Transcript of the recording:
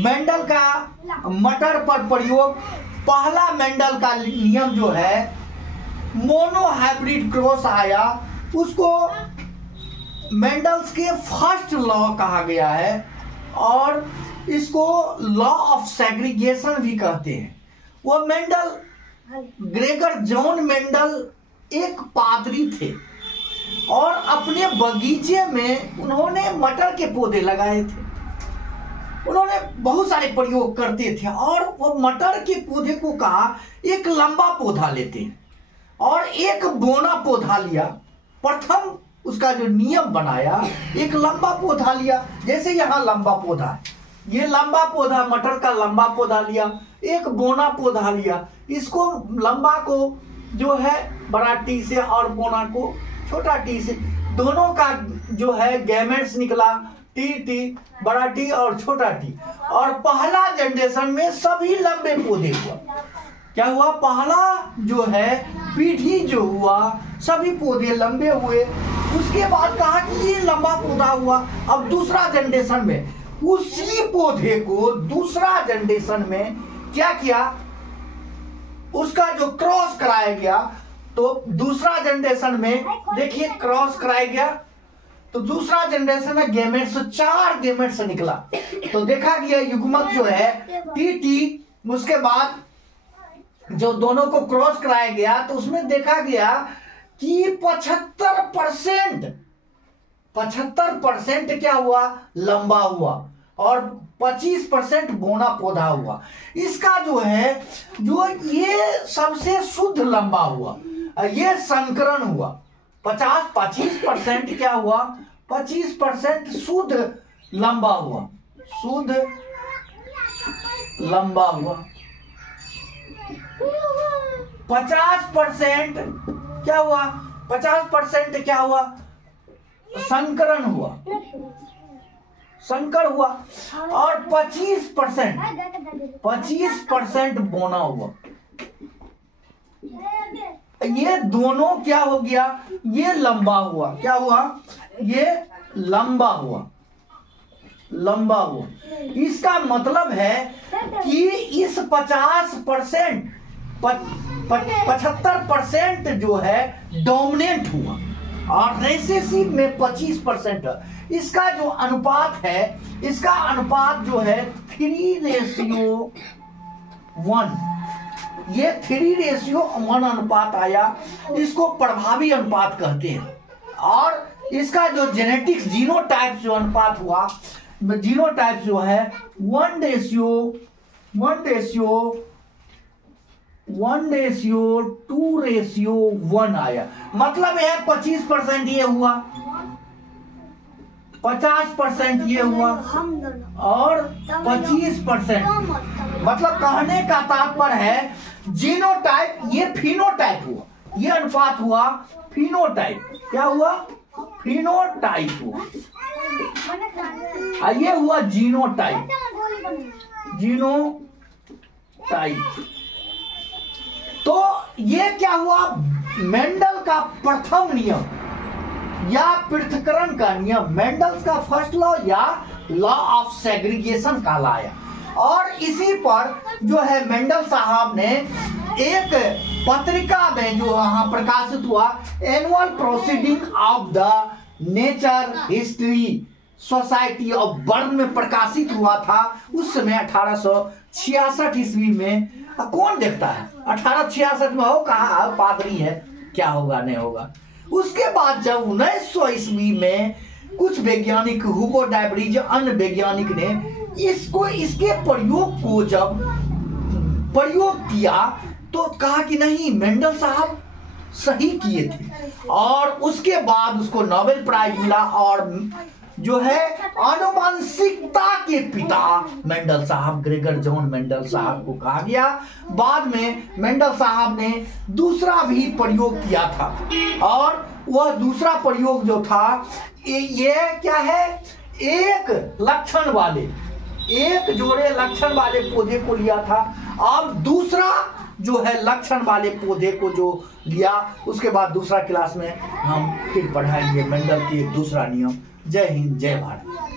Mendel का मटर पर प्रयोग, पहला मेंडल का नियम जो है मोनोहाइब्रिड क्रॉस आया, उसको मेंडल्स के फर्स्ट लॉ कहा गया है और इसको लॉ ऑफ सेग्रीगेशन भी कहते हैं। वो मेंडल, ग्रेगर जॉन मेंडल एक पादरी थे और अपने बगीचे में उन्होंने मटर के पौधे लगाए थे। उन्होंने बहुत सारे प्रयोग करते थे और वो मटर के पौधे को कहा एक लंबा पौधा लेते हैं और एक बोना पौधा लिया। प्रथम उसका जो नियम बनाया, एक लंबा पौधा लिया, जैसे यहाँ लंबा पौधा है, ये लंबा पौधा मटर का लंबा पौधा लिया, एक बोना पौधा लिया, इसको लंबा को जो है बड़ा टी से और बोना को छोटा टी से, दोनों का जो है गैमेट्स निकला टी टी, बड़ा टी और छोटा टी। और पहला जनरेशन में सभी लंबे पौधे हुआ। क्या हुआ? पहला जो है पीढ़ी जो हुआ सभी पौधे लंबे हुए। उसके बाद कहा कि ये लंबा पौधा हुआ। अब दूसरा जनरेशन में उसी पौधे को दूसरा जनरेशन में क्या किया, उसका जो क्रॉस कराया गया। तो दूसरा जनरेशन में देखिए क्रॉस कराया गया, तो दूसरा जनरेशन में गैमेट्स 4 गैमेट्स निकला। तो देखा गया युग्मक जो है टी टी, उसके बाद जो दोनों को क्रॉस कराया गया तो उसमें देखा गया कि 75% क्या हुआ, लंबा हुआ और 25% बोना पौधा हुआ। इसका जो है जो ये सबसे शुद्ध लंबा हुआ, ये संकरण हुआ। 25% क्या हुआ, 25% शुद्ध लंबा हुआ, शुद्ध लंबा हुआ। 50% क्या हुआ, 50% क्या हुआ, संकरण हुआ, संकर हुआ। और 25% बोना हुआ। ये दोनों क्या हो गया, ये लंबा हुआ। क्या हुआ, ये लंबा हुआ, लंबा हुआ। इसका मतलब है कि इस 75% जो है डोमिनेंट हुआ और रेसेसिव में 25%। इसका जो अनुपात है, इसका अनुपात जो है 3:1, ये 3:1 अनुपात आया। इसको प्रभावी अनुपात कहते हैं। और इसका जो जेनेटिक्स जीनोटाइप जो अनुपात हुआ, जीनोटाइप जो है 1:2:1 आया। मतलब है 25% ये हुआ, 50% ये हुआ और 25%। मतलब कहने का तात्पर्य है जीनोटाइप, ये फिनोटाइप हुआ, ये अनुपात हुआ फिनोटाइप। क्या हुआ, फिनोटाइप हुआ। ये हुआ जीनोटाइप, जीनोटाइप। तो ये क्या हुआ, मेंडल का प्रथम नियम या पृथक्करण का नियम, मेंडल्स का फर्स्ट लॉ या लॉ ऑफ सेग्रीगेशन कहलाया। और इसी पर जो है मेंडल साहब ने एक पत्रिका में जो वहां प्रकाशित हुआ, annual proceeding of the nature history society of burn में प्रकाशित हुआ था। उस समय 1866 ईस्वी में। कौन देखता है 1866 में हो, कहा पादरी है, क्या होगा नहीं होगा। उसके बाद जब 1900 ईस्वी में कुछ वैज्ञानिक, हुगो डायब्रीज, अन्य वैज्ञानिक ने इसके प्रयोग को जब प्रयोग किया तो कहा कि नहीं, मेंडल साहब सही किए थे। और उसके बाद उसको नोबेल प्राइज मिला और जो है आनुवंशिकता के पिता मेंडल साहब, ग्रेगर जॉन मेंडल साहब को कहा गया। बाद में मेंडल साहब ने दूसरा भी प्रयोग किया था और वह दूसरा प्रयोग जो था ये क्या है, एक लक्षण वाले, एक जोड़े लक्षण वाले पौधे को लिया था। अब दूसरा जो है लक्षण वाले पौधे को जो लिया, उसके बाद दूसरा क्लास में हम फिर पढ़ाएंगे मेंडल के दूसरा नियम। जय हिंद, जय भारत।